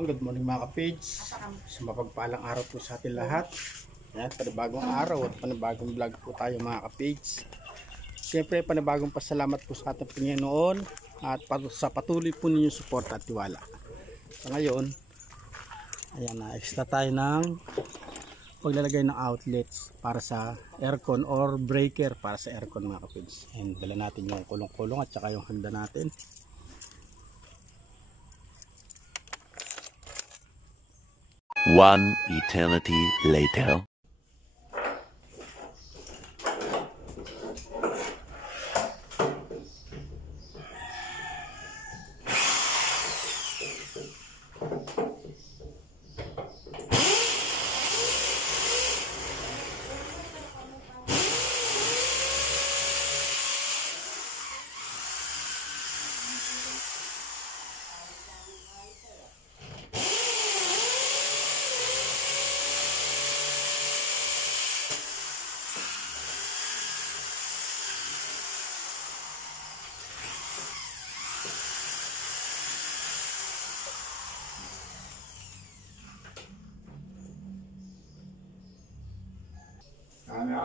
Good morning mga ka-page. Sa mapagpalang araw po sa atin lahat. Yan, panibagong araw at panibagong vlog po tayo mga ka-page. Siyempre panibagong pasalamat po sa ating Panginoon at sa patuloy po ninyong suporta at tiwala. So ngayon, ayan na, extra tayo ng paglalagay ng outlets para sa aircon or breaker para sa aircon mga ka-page. And dala natin yung kulong-kulong at saka yung handa natin. One eternity later.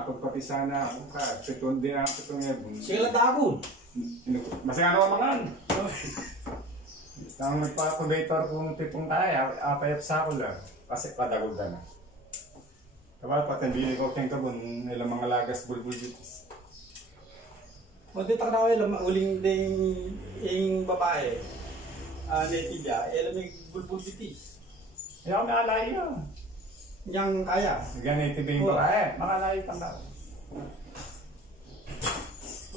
Ako pati sana ako ka, pitong din ang pitong ebon. Sila dagon. Masaya naman mangan. Ang nagpa-condator kung tipong tayo, apayap sa ako lang. Kasi padagod na. Kapag patandili ko keng kabon, ilang mga lagas bulbul ditis. Dito ka na ilang uling din yung babae. Native ya, ilang may bulbul ditis. Ayaw na alay yun. Yang kaya. Ganito ba yung babae? Makalayo pang tao.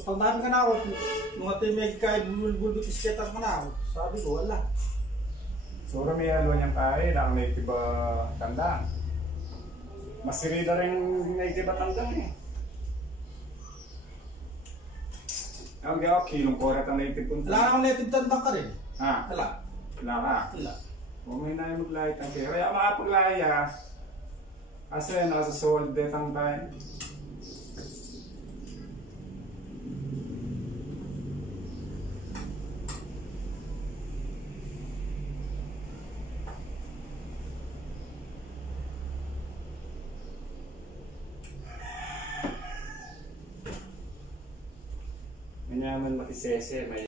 Pagdami ka na ako, mga timig ka, bulbutis ketang ka na ako. Sabi ko, wala. Sura may alo niyang kaya, lang native ba tandaan. Masirida rin native ba tandaan eh. Ang gawa, kilong korat ang native punta. Wala akong native tandang ka rin. Ha? Wala. Wala ka? Wala. Kung may na yung maglayit ang kaya. Kaya makapaglaya. Kasi nasa sold death ang tayo. Manyaman makisese, may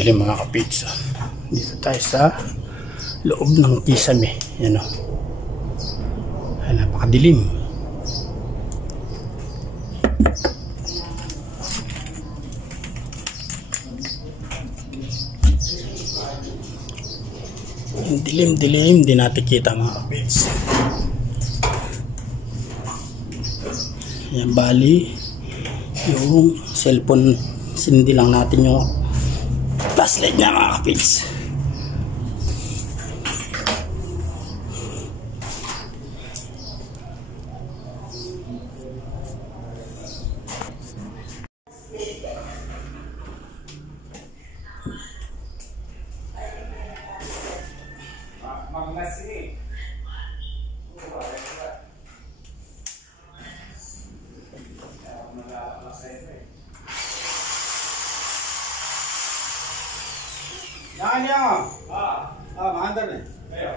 Dilim mga kapitsa. Dito tayo sa loob ng kisame. Yan o. Ay, napakadilim. Yung dilim-dilim, hindi natin kita mga kapitsa. Yan, bali yung cellphone, sinindi lang natin yung flashlight niya mga kapits. Yan yan. Maandar na. Ayo.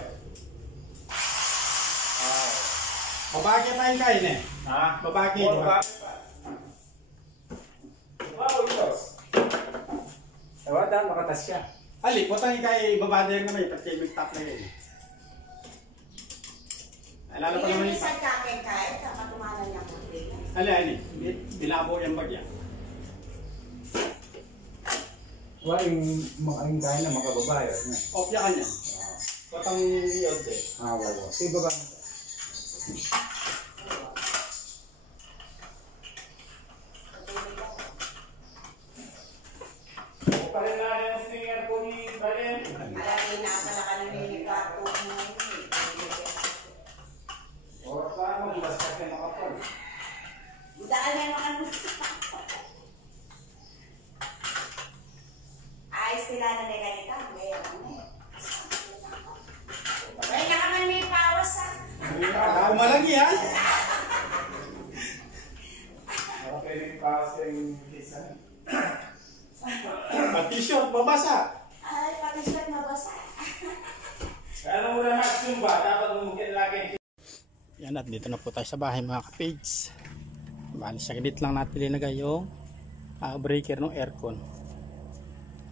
Babaki tayo kain eh. Ha? Babaki. Wow, Diyos. Ewan dahil makatas siya. Ali, putang ikay babada yung naman, pati may top na yun. Alala pa naman Minsan kakin kahit sa patumalan niya mo. Ali, bilabo yung bagya. Wala yung gaya na mga babae. Opya ka niya. Patang iyod eh. Wala. Sige, baba mo. Parin na yung stinger po ni Balen. Malaki na pala ka naninigato mo ngayon eh. Oras lang mo, basta kayo makapal. Daan na naman mo. Ayos sila na may ganito. May nakaman may pawas ha. Malagi ha? Pwede pa yung kisa. T-shirt, babasa. Ay, pati siya mabasa. Alam mo na maximum ba? Dapat umukit lagi. Yan at dito na po tayo sa bahay mga ka-page. Bali sa gilid lang natin linagay yung breaker ng aircon.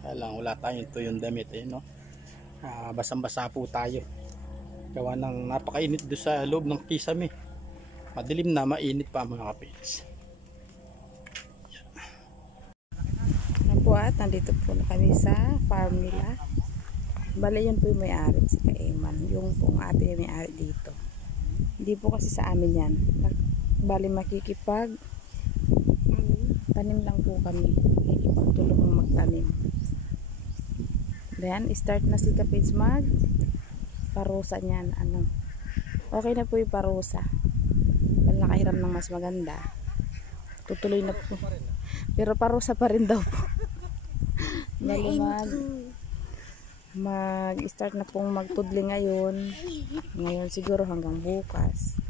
Kaya lang wala tayong tuyong damit eh, no? Basang-basa po tayo. Gawa ng napakainit doon sa loob ng kisame. Madilim na, mainit pa mga ka-page. Po at nandito po na kami sa farm nila. Bale yun po yung may-ari, si Kaeman. Yung pong ate yung may-ari dito. Hindi po kasi sa amin yan. Bale makikipag tanim lang po kami. Makikipagtulong magtanim. Then start na si Kapage mag parusa niyan. Ano? Okay na po yung parusa. Bale nakahiram ng mas maganda. Tutuloy na po. Pero parusa pa rin daw po. Bali mag-start na pong magtudli ngayon. Ngayon siguro hanggang bukas.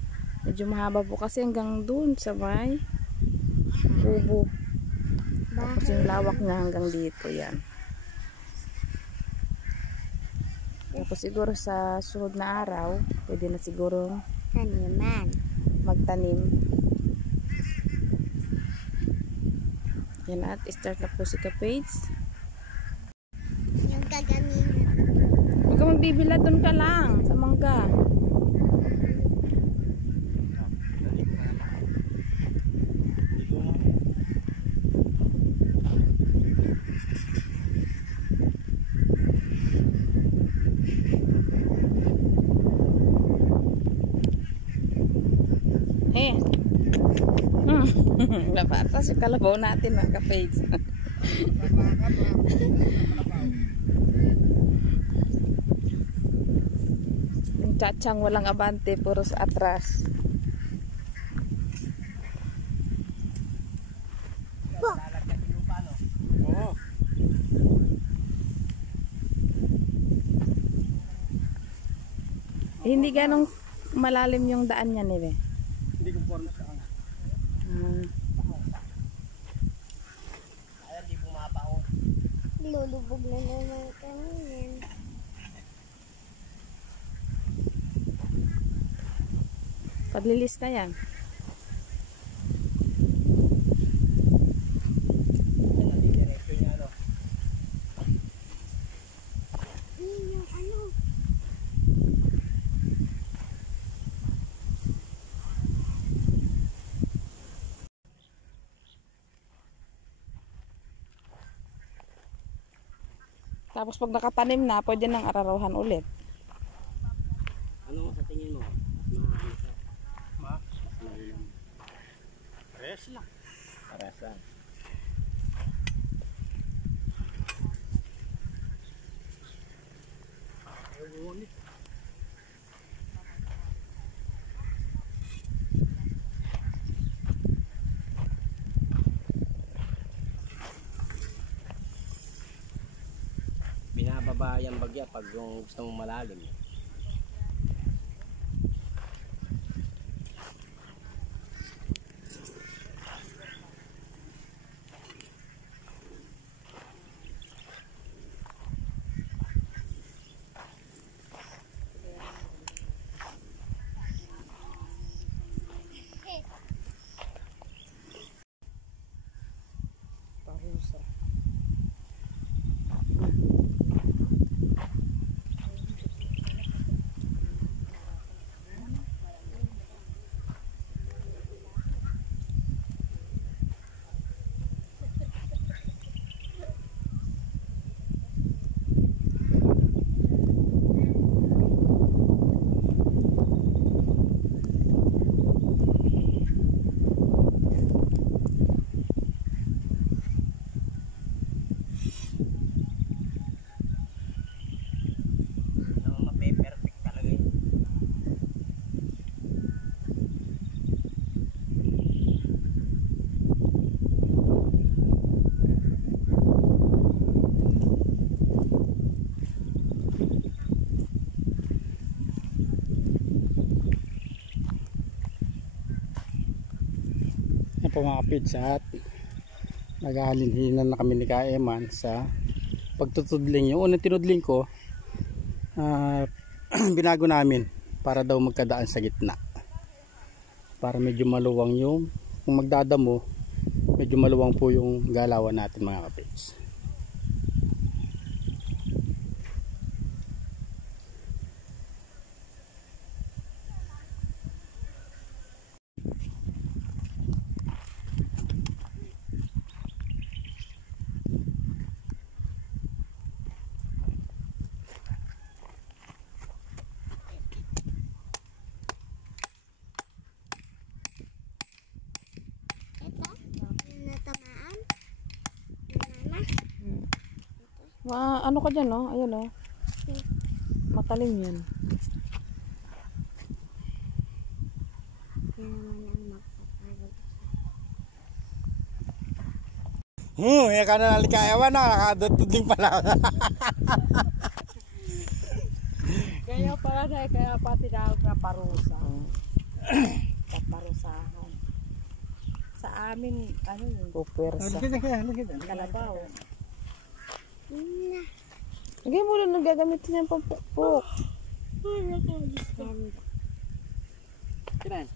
Medyo mahaba po kasi hanggang dun sa may kubo. Tapos yung lawak niya hanggang dito yan. Tapos siguro sa sunod na araw, pwede na siguro magtanim. Yan at start na po si Kapage. Yung gagamitin. Huwag ka magbibila, doon ka lang sa mangga. Napatas yung kalabaw natin mga Kapage. Yung tsatsang walang abante, puro sa atras. Hindi ganong malalim yung daan niya nila. Hindi ko forma sa kanya. Lulubog na naman kami yan. Paglilis na yan. Yung ano? Tapos pag nakatanim na, pwede nang ararawhan ulit. Ano sa tingin mo? Mas mainam. Rest lang. Para saan? Binababa yung bagya pag yung gusto mong malalim. Parusa. po mga kapids at naghahalinhinan na kami ni Kaeman sa pagtutudling. Yung unang tinudling ko, binago namin para daw magkadaan sa gitna. Para medyo maluwang yung, kung magdadamo, medyo maluwang po yung galawan natin mga kapids. Natamaan? Ano ka dyan, no? Ayan, no? Matalim yan. Kaya naman ang magpapagod. Yan ka na Kaeman na, nakadutudling pa lang. Kaya pala na, kaya pa tinawag na parusa. Paparusahan. Sa amin, ano yun? Pupwersa. Kalabaw. Lagay mo lang nagagamit niya pang pukpuk. Kinain.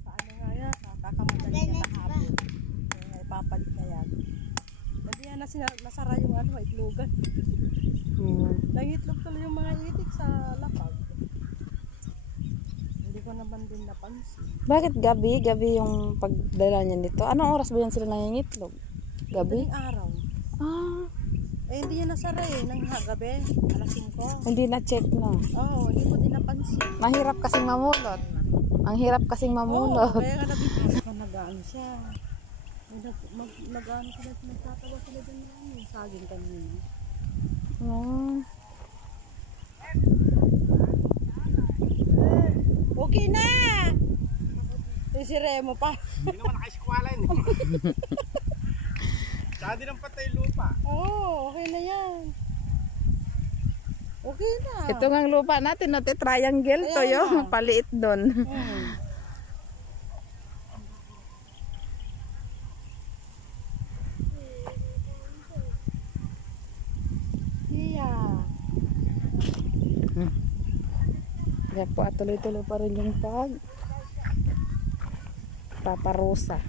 Sa ano nga yan? Kakamadali niya kahapon. Kaya ipapalit na yan. Kasi yan nasara yung ano, itlogan. Nangitlog tuloy yung mga itik sa lapag. Hindi ko naman din napansin. Bakit gabi? Gabi yung pagdala niya nito. Anong oras ba yan sila nangingitlog? Gabi? Madaling araw. Ah, Eh, hindi yan nasara eh. Nang gabi, alas 5. hindi na check na. Oo, hindi ko din napansin. Mahirap kasing mamulot. Ang hirap kasing Oo, mamulot. kaya nga nabibigyan ka nag-ano siya. Nag-ano sila, nagtatawa sila dun yung saging kanina. Okay na! Si Remo pa. Hindi naman nakaiskwalan. Saka din ang patay lupa. Oo, okay na yan. Okay na. Ito nga ang lupa natin, no? Triangle to Ayan yung na. paliit doon. Yeah. Kaya po, tuloy-tuloy pa rin yung paparusa.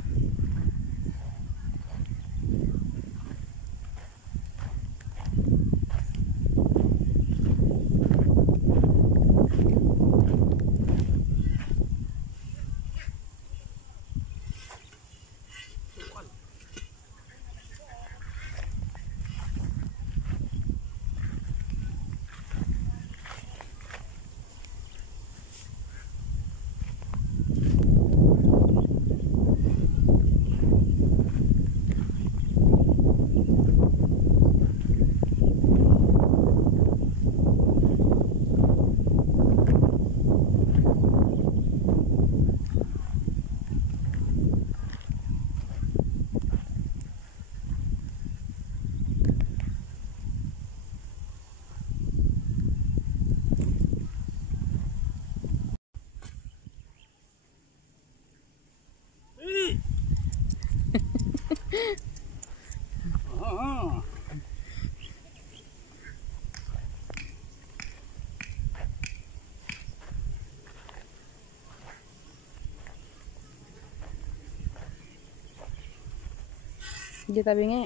Hindi tabi nga.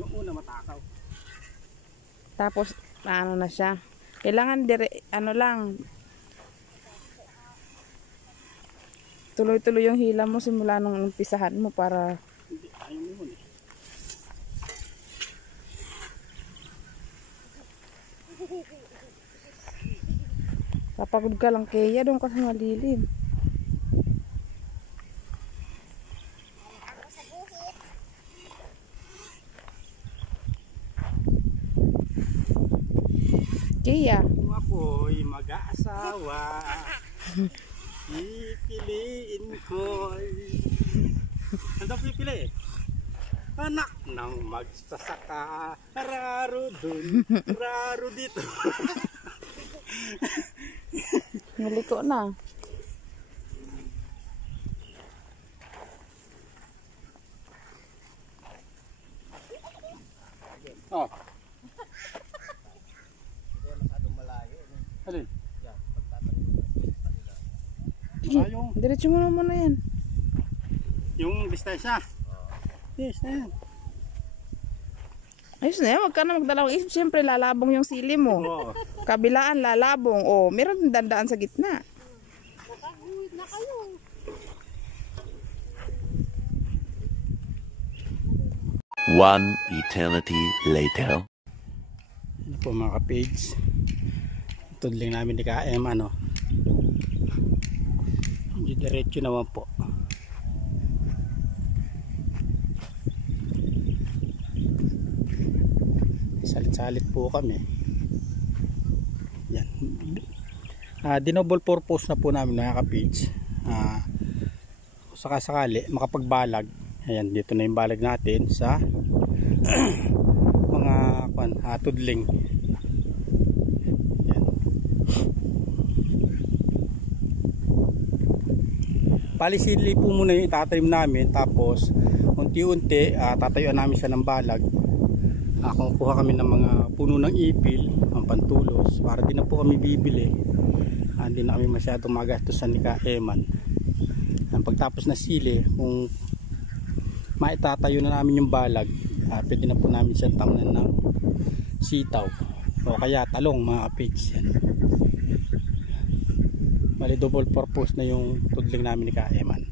Yung una matakaw. Tapos, ano na siya. Kailangan ano lang. Tuloy-tuloy yung hila mo simula nung umpisahan mo para Hindi, ayaw mo yun eh. papagod ka lang kaya doon ka sa malilim. Kaya Kung ako'y mag-aasawa, pipiliin ko. Ano daw pipili? Anak ng magsasaka, raro dun, raro dito. Naliko na. Oh, Hindi masyadong malayo. alin? Yan, pagtatanong mo sa kanila. Sige, Yung, diretso mo na muna yan. yung distansya. Yes, na yan. Ayos na yan, wag ka na magdalawang isip. Siyempre, lalabong yung sili mo. Oo. Kabilaan, lalabong. O, meron dandaan sa gitna. One eternity later. Ano po mga ka-page, tudling namin ni KM ano, hindi diretso naman po. Salit-salit po kami yan. Dinoble purpose na po namin mga ka-page, sakasakali makapagbalag. Ayan, dito na yung balag natin sa mga tudling. Ayan. Palisili po muna yung itatanim namin, tapos unti-unti tatayuan namin siya ng balag. Kukuha kami ng mga puno ng ipil, ang pantulos, para din na po kami bibili. Hindi na kami masyadong magastusan ni Ka-Eman. Pagtapos na sili, kung maitatayo na namin yung balag, pwede na po namin siyang tamnan ng sitaw o kaya talong mga ka-page. Bali double purpose na yung tudling namin ni Ka-Eman.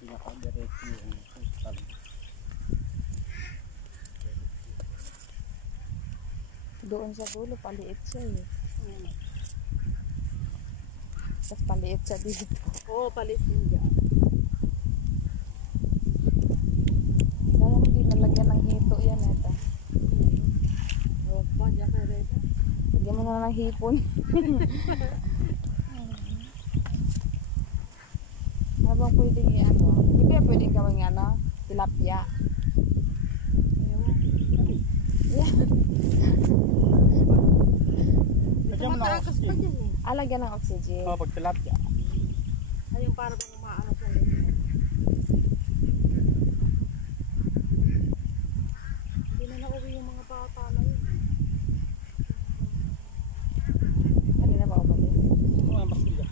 Pinaka-diretso yung pag Doon sa dulo, paliit siya eh. Tapos paliit siya dito. Oo, palit din dyan. Kaya hindi nalagyan ng hito yan ito. Oo, pa, dyan ka rin. Lagyan mo na ng hipon. Ano bang pwedeng i-ano? Hindi ba pwedeng gawing ano? Tilapia. Lagyan mo ng oxygen. Lagyan ng oxygen. Pag tilapia. Ay, yung parang umaano siya. Hindi na nauwi yung mga bata na yun. Kanina ba umalis? Mga basila.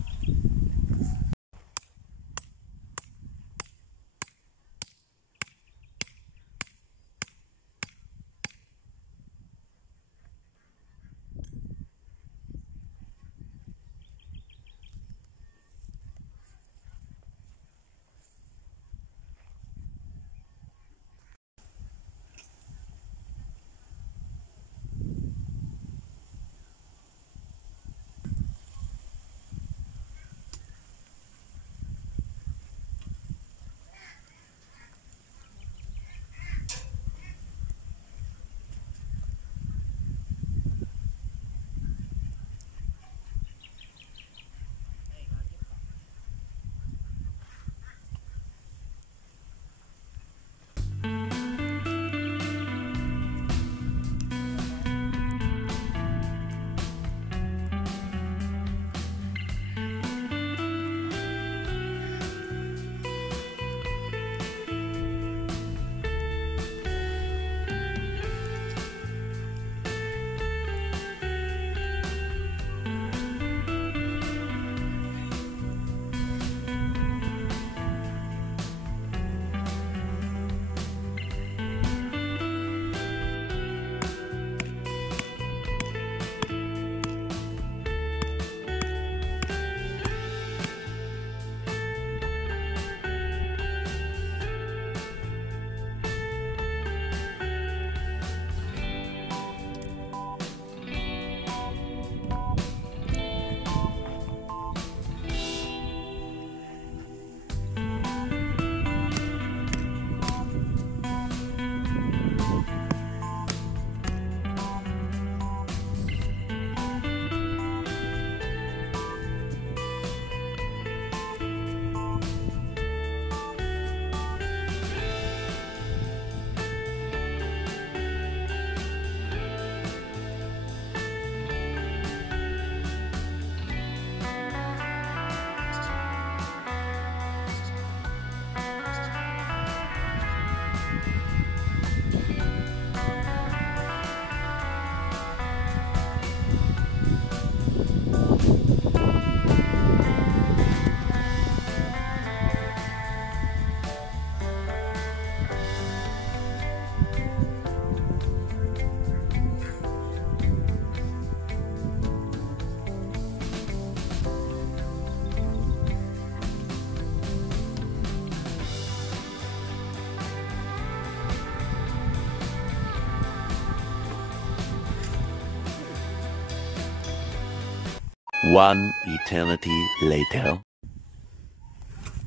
One eternity later.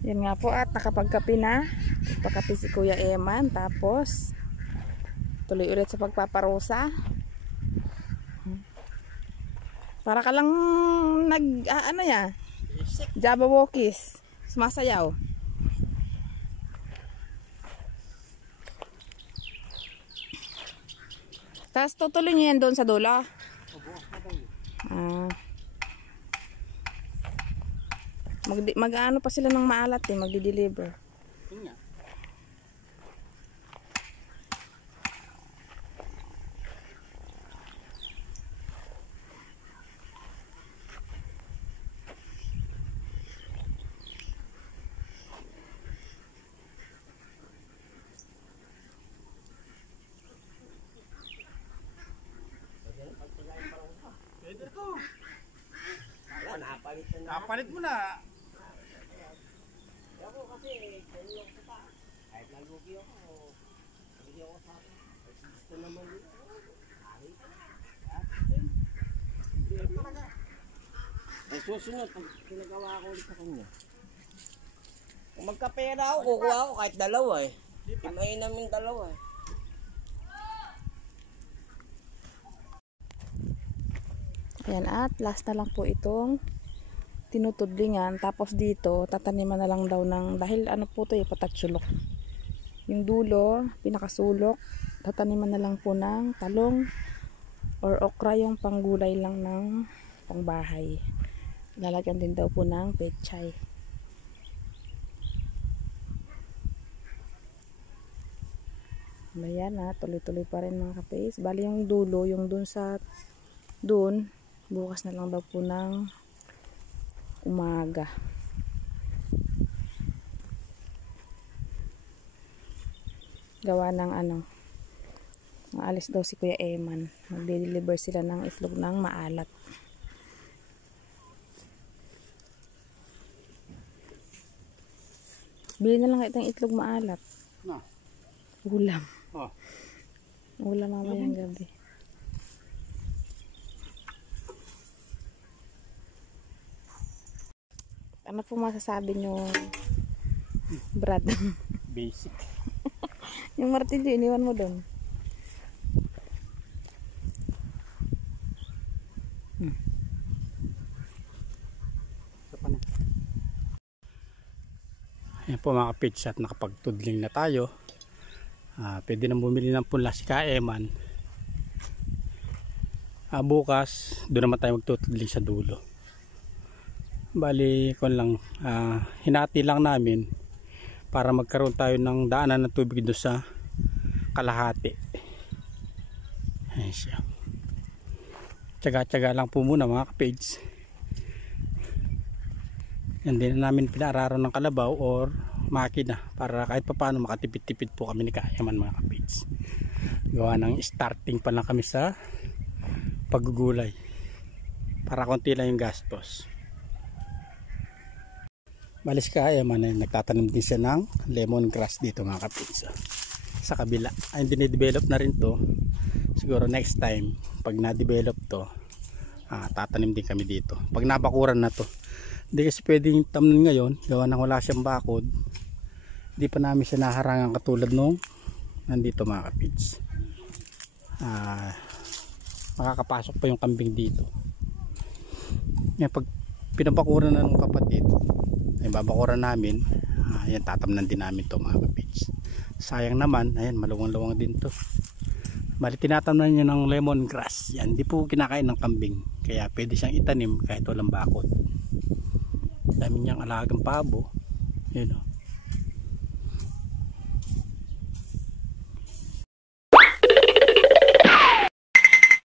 Yan nga po at nakapagkape na. Pagkape si Kuya Eman. Tapos tuloy ulit sa pagpaparusa. Para ka lang ano ya? Java walkies. Sumasayaw. Tapos tutuloy niyo yan doon sa dulo. Mag-ano pa sila ng maalat eh, magdi-deliver. Kapalit mo na. Ay susunod, pag pinagawa ko ulit sa kanya. Kung magkapera ako, kukuha ako kahit dalawa eh. Imayin namin dalawa eh. Ayan at last na lang po itong tinutudlingan. Tapos dito, tataniman na lang daw ng, dahil ano po ito yung patatsulok. Yung dulo, pinakasulok, tataniman na lang po ng talong or okra, yung panggulay lang ng pangbahay. Lalagyan din daw po ng pechay. Ayan na, tuloy-tuloy pa rin mga kapis. Bali yung dulo, yung dun sa dun, bukas na lang daw po ng umaga. Gawa ng ano, maalis daw si Kuya Eman. Magde-deliver sila ng itlog ng maalat. Bili na lang itong itlog maalat. Na. Ulam. Oh. Ulam mamayang gabi. Ano po masasabi nyo, Brad? Basic. Yung martilyo, iniwan mo doon. Ayan po mga kapits at nakapagtudling na tayo. Pwede nang bumili ng punla si Kaeman. Bukas doon naman tayo magtutudling sa dulo. Bali ko lang, hinati lang namin para magkaroon tayo ng daanan ng tubig doon sa kalahati. Ayan siya. Tsaga-tsaga lang po muna mga kapits. Yan din namin pinaararan ng kalabaw or makina para kahit paano makatipid-tipid po kami ni Kaeman mga kapits. Gawa ng starting pa lang kami sa paggugulay para konti lang yung gastos. Balis Kaeman, nagtatanim din siya ng lemongrass dito mga kapits. Sa kabila ay dinidevelop na rin to. Siguro next time pag na-develop to, tatanim din kami dito pag nabakuran na to. Hindi kasi pwedeng tamnan ngayon, gawa nang wala siyang bakod. Hindi pa namin siya naharangan katulad nung nandito mga kapits. Makakapasok pa yung kambing dito. Yan, pag pinabakuran na ng kapatid, ay babakuran namin, yan tatamnan din namin to mga kapits. Sayang naman, ayan maluwang-luwang din to. Bali tinatamnan niya ng lemongrass. Yan, hindi po kinakain ng kambing. Kaya pwede siyang itanim kahit walang bakod. Dami niyang alagang pabo. Yun o.